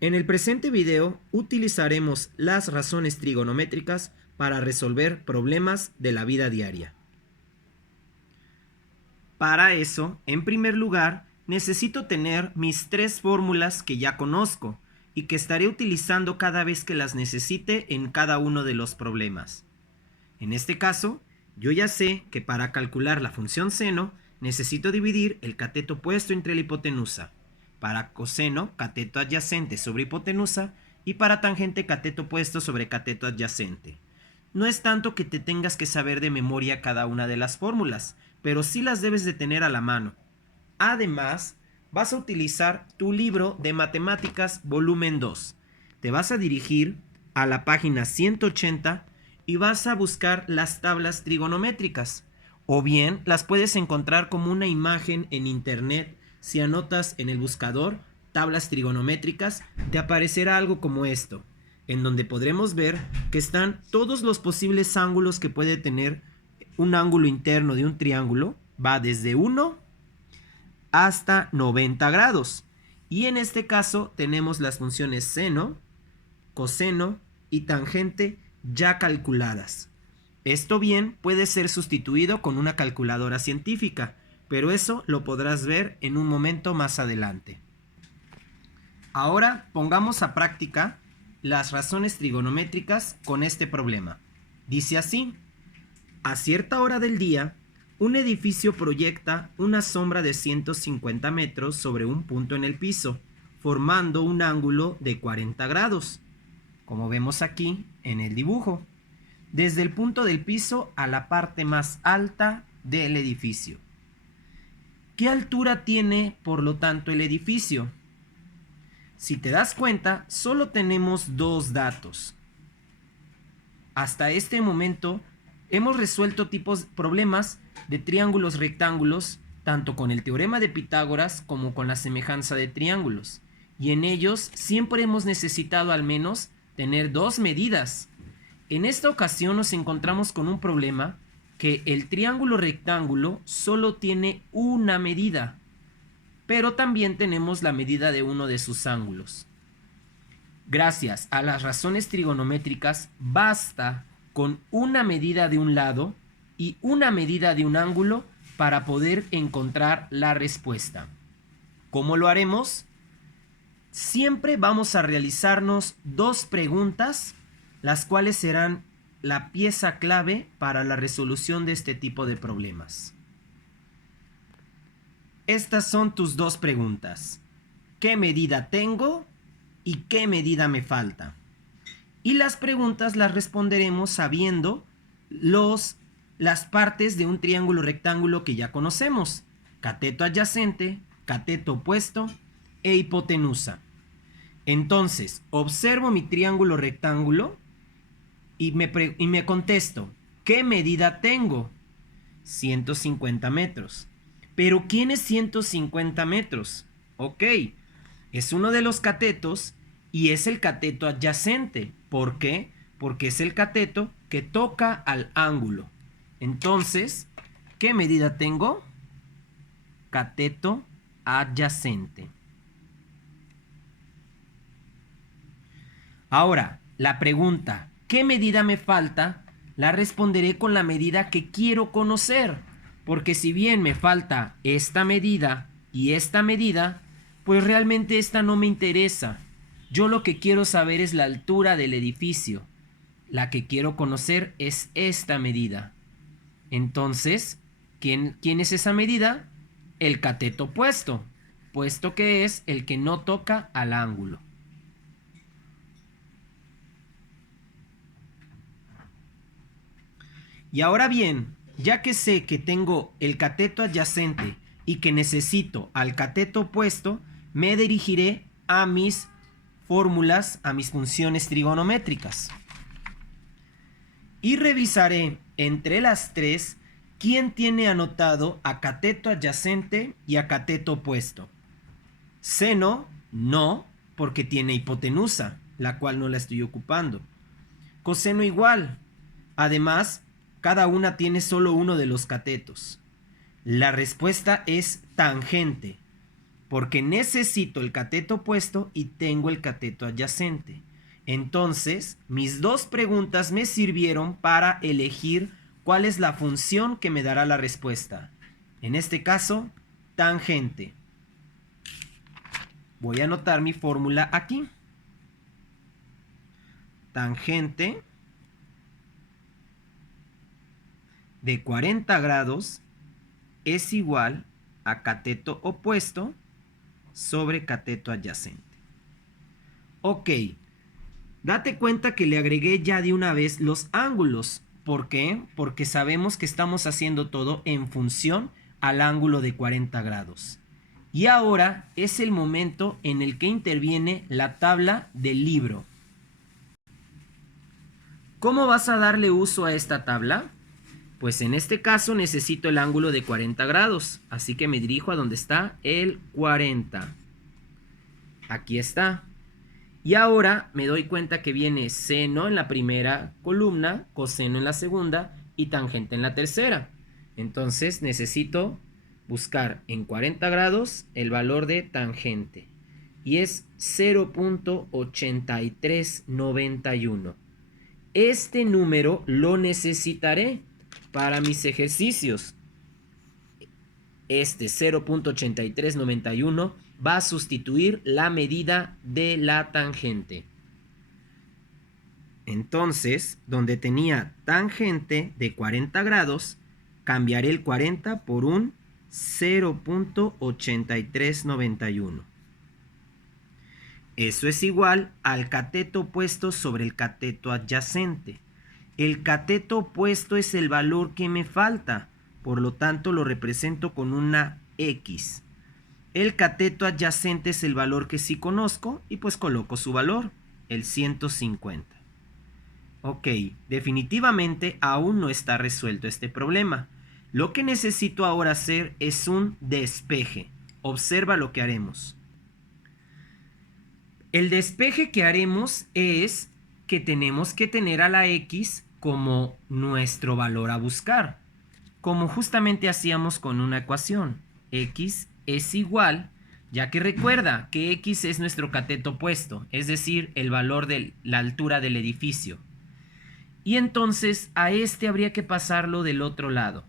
En el presente video utilizaremos las razones trigonométricas para resolver problemas de la vida diaria. Para eso, en primer lugar, necesito tener mis tres fórmulas que ya conozco y que estaré utilizando cada vez que las necesite en cada uno de los problemas. En este caso, yo ya sé que para calcular la función seno necesito dividir el cateto opuesto entre la hipotenusa. Para coseno, cateto adyacente sobre hipotenusa, y para tangente, cateto opuesto sobre cateto adyacente. No es tanto que te tengas que saber de memoria cada una de las fórmulas, pero sí las debes de tener a la mano. Además, vas a utilizar tu libro de matemáticas volumen 2. Te vas a dirigir a la página 180 y vas a buscar las tablas trigonométricas. O bien las puedes encontrar como una imagen en internet. Si anotas en el buscador tablas trigonométricas, te aparecerá algo como esto, en donde podremos ver que están todos los posibles ángulos que puede tener un ángulo interno de un triángulo. Va desde 1 hasta 90 grados. Y en este caso tenemos las funciones seno, coseno y tangente ya calculadas. Esto bien puede ser sustituido con una calculadora científica, pero eso lo podrás ver en un momento más adelante. Ahora pongamos a práctica las razones trigonométricas con este problema. Dice así: a cierta hora del día, un edificio proyecta una sombra de 150 metros sobre un punto en el piso, formando un ángulo de 40 grados, como vemos aquí en el dibujo, desde el punto del piso a la parte más alta del edificio. ¿Qué altura tiene, por lo tanto, el edificio? Si te das cuenta, solo tenemos dos datos. Hasta este momento hemos resuelto problemas de triángulos rectángulos, tanto con el teorema de Pitágoras como con la semejanza de triángulos. Y en ellos siempre hemos necesitado al menos tener dos medidas. En esta ocasión nos encontramos con un problema que el triángulo rectángulo solo tiene una medida, pero también tenemos la medida de uno de sus ángulos. Gracias a las razones trigonométricas, basta con una medida de un lado y una medida de un ángulo para poder encontrar la respuesta. ¿Cómo lo haremos? Siempre vamos a realizarnos dos preguntas, las cuales serán la pieza clave para la resolución de este tipo de problemas. Estas son tus dos preguntas. ¿Qué medida tengo y qué medida me falta? Y las preguntas las responderemos sabiendo las partes de un triángulo rectángulo que ya conocemos: cateto adyacente, cateto opuesto e hipotenusa. Entonces, observo mi triángulo rectángulo y me contesto: ¿qué medida tengo? 150 metros. ¿Pero quién es 150 metros? Ok, es uno de los catetos y es el cateto adyacente. ¿Por qué? Porque es el cateto que toca al ángulo. Entonces, ¿qué medida tengo? Cateto adyacente. Ahora, la pregunta, ¿qué medida me falta? La responderé con la medida que quiero conocer. Porque si bien me falta esta medida y esta medida, pues realmente esta no me interesa. Yo lo que quiero saber es la altura del edificio. La que quiero conocer es esta medida. Entonces, ¿quién es esa medida? El cateto opuesto, puesto que es el que no toca al ángulo. Y ahora bien, ya que sé que tengo el cateto adyacente y que necesito al cateto opuesto, me dirigiré a mis fórmulas, a mis funciones trigonométricas. Y revisaré entre las tres quién tiene anotado a cateto adyacente y a cateto opuesto. Seno, no, porque tiene hipotenusa, la cual no la estoy ocupando. Coseno igual. Además, cada una tiene solo uno de los catetos. La respuesta es tangente. porque necesito el cateto opuesto y tengo el cateto adyacente. Entonces, mis dos preguntas me sirvieron para elegir cuál es la función que me dará la respuesta. En este caso, tangente. Voy a anotar mi fórmula aquí. Tangente de 40 grados es igual a cateto opuesto sobre cateto adyacente. Ok, date cuenta que le agregué ya de una vez los ángulos. ¿Por qué? Porque sabemos que estamos haciendo todo en función al ángulo de 40 grados. Y ahora es el momento en el que interviene la tabla del libro. ¿Cómo vas a darle uso a esta tabla? Pues en este caso necesito el ángulo de 40 grados, así que me dirijo a donde está el 40. Aquí está. Y ahora me doy cuenta que viene seno en la primera columna, coseno en la segunda y tangente en la tercera. Entonces necesito buscar en 40 grados el valor de tangente. Y es 0.8391. Este número lo necesitaré para mis ejercicios. Este 0.8391 va a sustituir la medida de la tangente. Entonces, donde tenía tangente de 40 grados, cambiaré el 40 por un 0.8391. Eso es igual al cateto opuesto sobre el cateto adyacente. El cateto opuesto es el valor que me falta, por lo tanto lo represento con una X. El cateto adyacente es el valor que sí conozco y pues coloco su valor, el 150. Ok, definitivamente aún no está resuelto este problema. Lo que necesito ahora hacer es un despeje. Observa lo que haremos. El despeje que haremos es que tenemos que tener a la X como nuestro valor a buscar, como justamente hacíamos con una ecuación. X es igual, ya que recuerda que X es nuestro cateto opuesto, es decir, el valor de la altura del edificio. Y entonces a este habría que pasarlo del otro lado.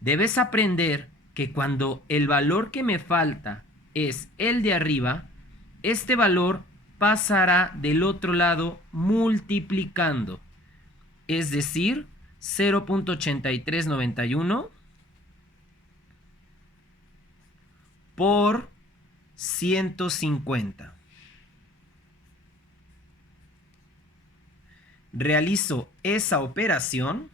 Debes aprender que cuando el valor que me falta es el de arriba, este valor pasará del otro lado multiplicando. Es decir, 0.8391 por 150. Realizo esa operación.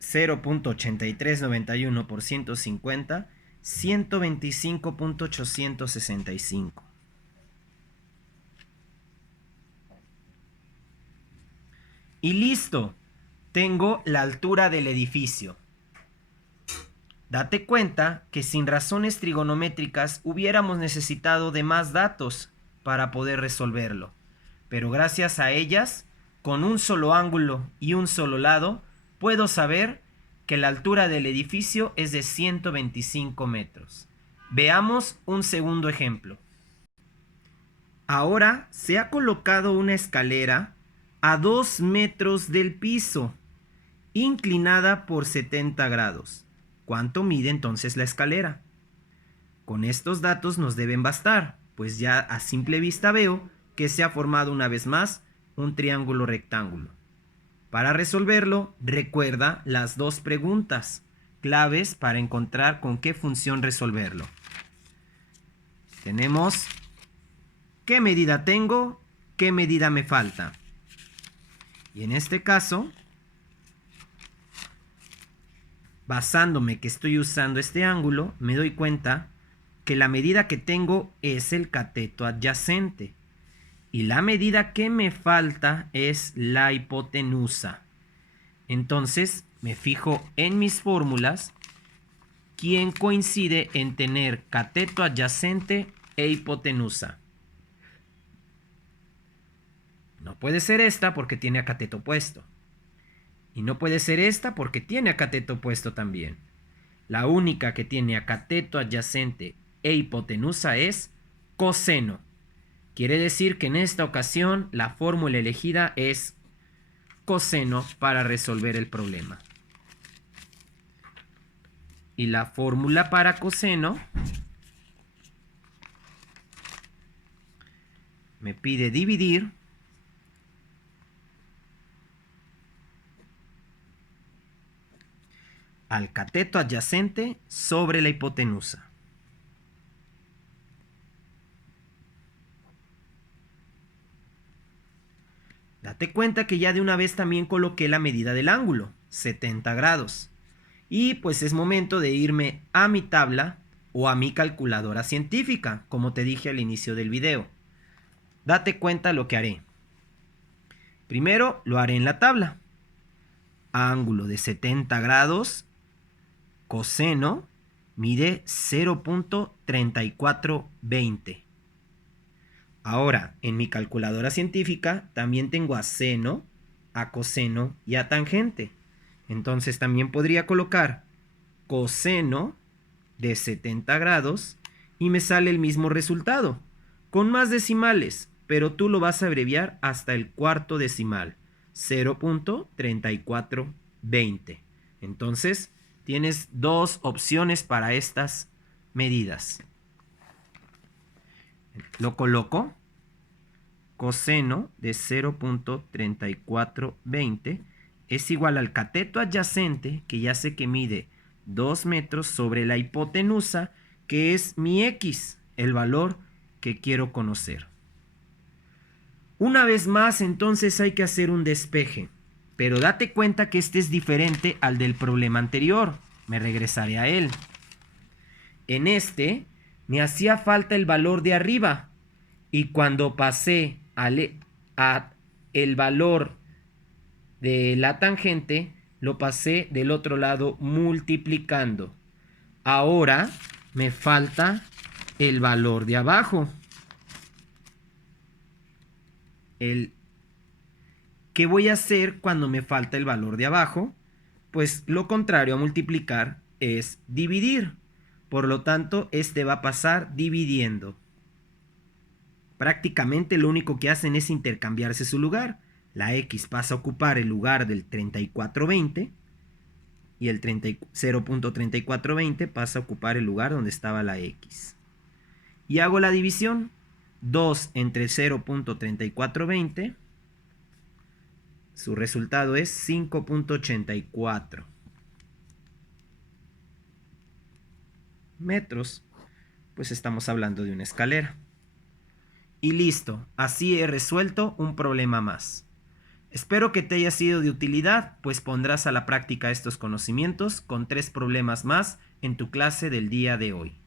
0.8391 por 150, 125.865. Y listo, tengo la altura del edificio. Date cuenta que sin razones trigonométricas hubiéramos necesitado de más datos para poder resolverlo. Pero gracias a ellas, con un solo ángulo y un solo lado, puedo saber que la altura del edificio es de 125 metros. Veamos un segundo ejemplo. Ahora se ha colocado una escalera a 2 metros del piso, inclinada por 70 grados. ¿Cuánto mide entonces la escalera? Con estos datos nos deben bastar, pues ya a simple vista veo que se ha formado una vez más un triángulo rectángulo. Para resolverlo, recuerda las dos preguntas claves para encontrar con qué función resolverlo. Tenemos qué medida tengo, qué medida me falta. Y en este caso, basándome que estoy usando este ángulo, me doy cuenta que la medida que tengo es el cateto adyacente. Y la medida que me falta es la hipotenusa. Entonces me fijo en mis fórmulas quién coincide en tener cateto adyacente e hipotenusa. No puede ser esta porque tiene a cateto opuesto. Y no puede ser esta porque tiene a cateto opuesto también. La única que tiene a cateto adyacente e hipotenusa es coseno. Quiere decir que en esta ocasión la fórmula elegida es coseno para resolver el problema. Y la fórmula para coseno me pide dividir al cateto adyacente sobre la hipotenusa. Date cuenta que ya de una vez también coloqué la medida del ángulo, 70 grados. Y pues es momento de irme a mi tabla o a mi calculadora científica, como te dije al inicio del video. Date cuenta lo que haré. Primero lo haré en la tabla. Ángulo de 70 grados, coseno, mide 0.3420. Ahora, en mi calculadora científica también tengo a seno, a coseno y a tangente. Entonces también podría colocar coseno de 70 grados y me sale el mismo resultado, con más decimales, pero tú lo vas a abreviar hasta el cuarto decimal, 0.3420. Entonces, tienes dos opciones para estas medidas. Lo coloco. Coseno de 0.3420 es igual al cateto adyacente, que ya sé que mide 2 metros, sobre la hipotenusa, que es mi X, el valor que quiero conocer. Una vez más, entonces hay que hacer un despeje, pero date cuenta que este es diferente al del problema anterior. Me regresaré a él. En este me hacía falta el valor de arriba, y cuando pasé a el valor de la tangente, lo pasé del otro lado multiplicando. Ahora me falta el valor de abajo. ¿Qué voy a hacer cuando me falta el valor de abajo? Pues lo contrario a multiplicar es dividir. Por lo tanto, este va a pasar dividiendo. Prácticamente lo único que hacen es intercambiarse su lugar. La X pasa a ocupar el lugar del 3420 y el 0.3420 pasa a ocupar el lugar donde estaba la X. Y hago la división. 2 entre 0.3420, su resultado es 5.84 metros. Pues estamos hablando de una escalera. Y listo, así he resuelto un problema más. Espero que te haya sido de utilidad, pues pondrás a la práctica estos conocimientos con 3 problemas más en tu clase del día de hoy.